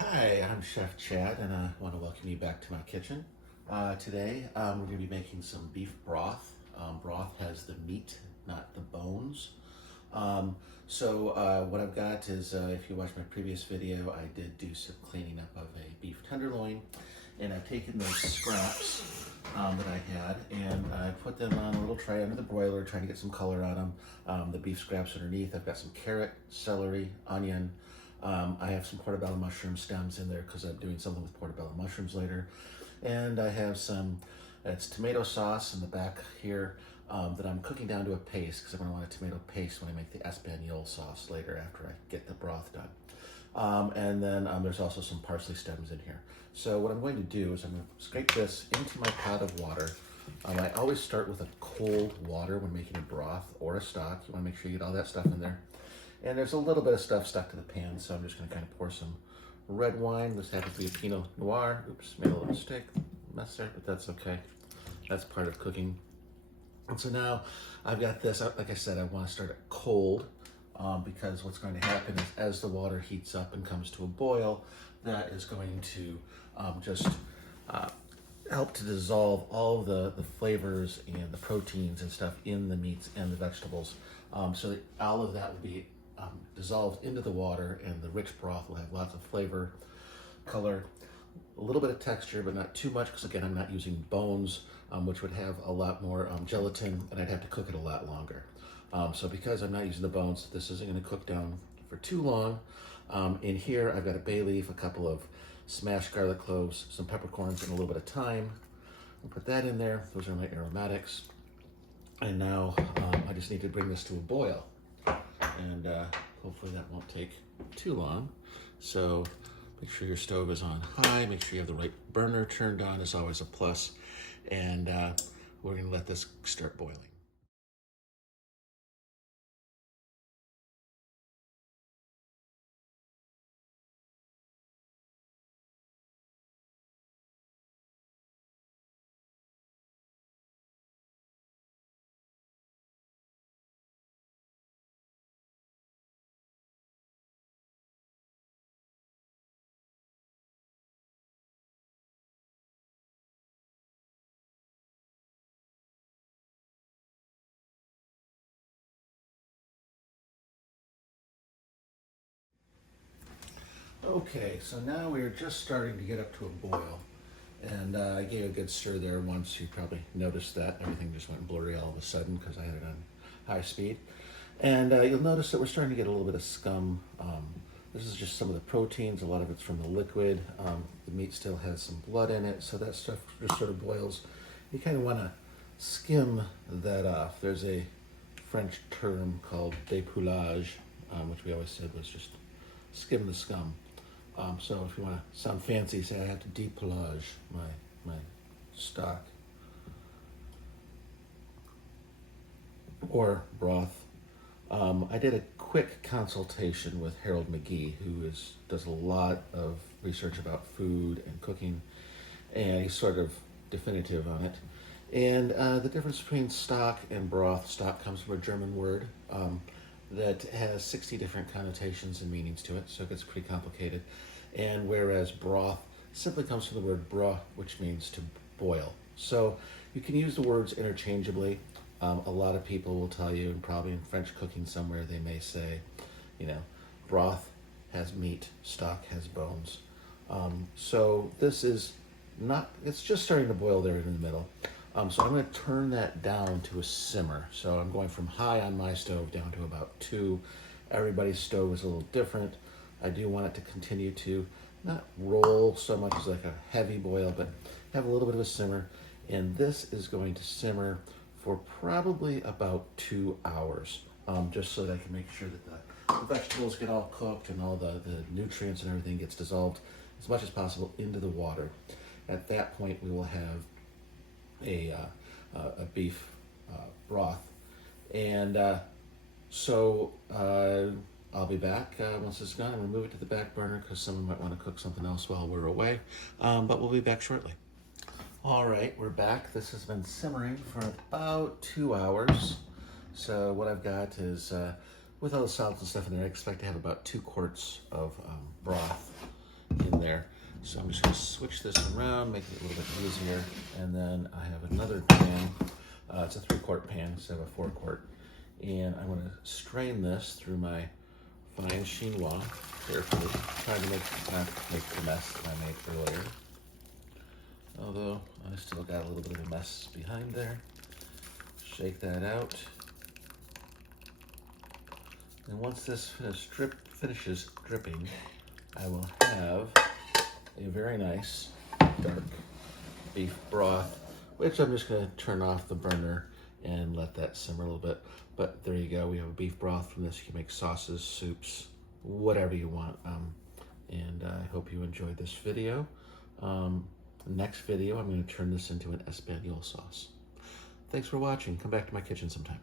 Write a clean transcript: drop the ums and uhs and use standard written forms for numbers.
Hi, I'm Chef Chad, and I want to welcome you back to my kitchen. Today, we're going to be making some beef broth. Broth has the meat, not the bones. What I've got is, if you watched my previous video, I did do some cleaning up of a beef tenderloin, and I've taken those scraps that I had, and I put them on a little tray under the broiler, trying to get some color on them. The beef scraps underneath, I've got some carrot, celery, onion. I have some portobello mushroom stems in there because I'm doing something with portobello mushrooms later. And I have it's tomato sauce in the back here that I'm cooking down to a paste because I'm going to want a tomato paste when I make the Espanol sauce later after I get the broth done. There's also some parsley stems in here. So what I'm going to do is I'm going to scrape this into my pot of water. I always start with a cold water when making a broth or a stock. You want to make sure you get all that stuff in there. And there's a little bit of stuff stuck to the pan, so I'm just going to kind of pour some red wine. This happens to be a Pinot Noir. Oops, made a little mess there, but that's okay. That's part of cooking. And so now I've got this. Like I said, I want to start it cold because what's going to happen is as the water heats up and comes to a boil, that is going to just help to dissolve all the flavors and the proteins and stuff in the meats and the vegetables, so that all of that will be dissolved into the water, and the rich broth will have lots of flavor, color, a little bit of texture, but not too much, because again, I'm not using bones, which would have a lot more gelatin, and I'd have to cook it a lot longer. So because I'm not using the bones, this isn't going to cook down for too long. In here, I've got a bay leaf, a couple of smashed garlic cloves, some peppercorns, and a little bit of thyme. I'll put that in there. Those are my aromatics. And now I just need to bring this to a boil. And hopefully that won't take too long. So make sure your stove is on high, make sure you have the right burner turned on is always a plus. And we're gonna let this start boiling. Okay, so now we're just starting to get up to a boil. And I gave a good stir there once. You probably noticed that. Everything just went blurry all of a sudden because I had it on high speed. And you'll notice that we're starting to get a little bit of scum. This is just some of the proteins. A lot of it's from the liquid. The meat still has some blood in it, so that stuff just sort of boils. You kind of want to skim that off. There's a French term called dépoulage, which we always said was just skim the scum. So if you want to sound fancy, say I have to dépoulage my stock or broth. I did a quick consultation with Harold McGee, who does a lot of research about food and cooking, and he's sort of definitive on it. And the difference between stock and broth, stock comes from a German word that has 60 different connotations and meanings to it, so it gets pretty complicated. And whereas broth simply comes from the word broth, which means to boil. So you can use the words interchangeably. A lot of people will tell you, and probably in French cooking somewhere, they may say, broth has meat, stock has bones. So this is not, it's just starting to boil there in the middle. So I'm going to turn that down to a simmer. So I'm going from high on my stove down to about 2. Everybody's stove is a little different. I do want it to continue to not roll so much as like a heavy boil, but have a little bit of a simmer. And this is going to simmer for probably about 2 hours, just so that I can make sure that the vegetables get all cooked and all the nutrients and everything gets dissolved as much as possible into the water. At that point, we will have a beef broth. And I'll be back once it's done. I'm going to move it to the back burner because someone might want to cook something else while we're away. But we'll be back shortly. All right, we're back. This has been simmering for about 2 hours. So what I've got is, with all the salads and stuff in there, I expect to have about 2 quarts of broth in there. So I'm just gonna switch this around, make it a little bit easier. And then I have another pan. It's a 3-quart pan instead of a 4-quart. And I'm gonna strain this through my fine chinois carefully, trying to not make the mess that I made earlier. Although I still got a little bit of a mess behind there. Shake that out. And once this finishes dripping, I will have a very nice dark beef broth, which I'm just going to turn off the burner and let that simmer a little bit. But there you go, we have a beef broth from this. You can make sauces, soups, whatever you want. And I hope you enjoyed this video. Next video, I'm going to turn this into an Espanol sauce. Thanks for watching. Come back to my kitchen sometime.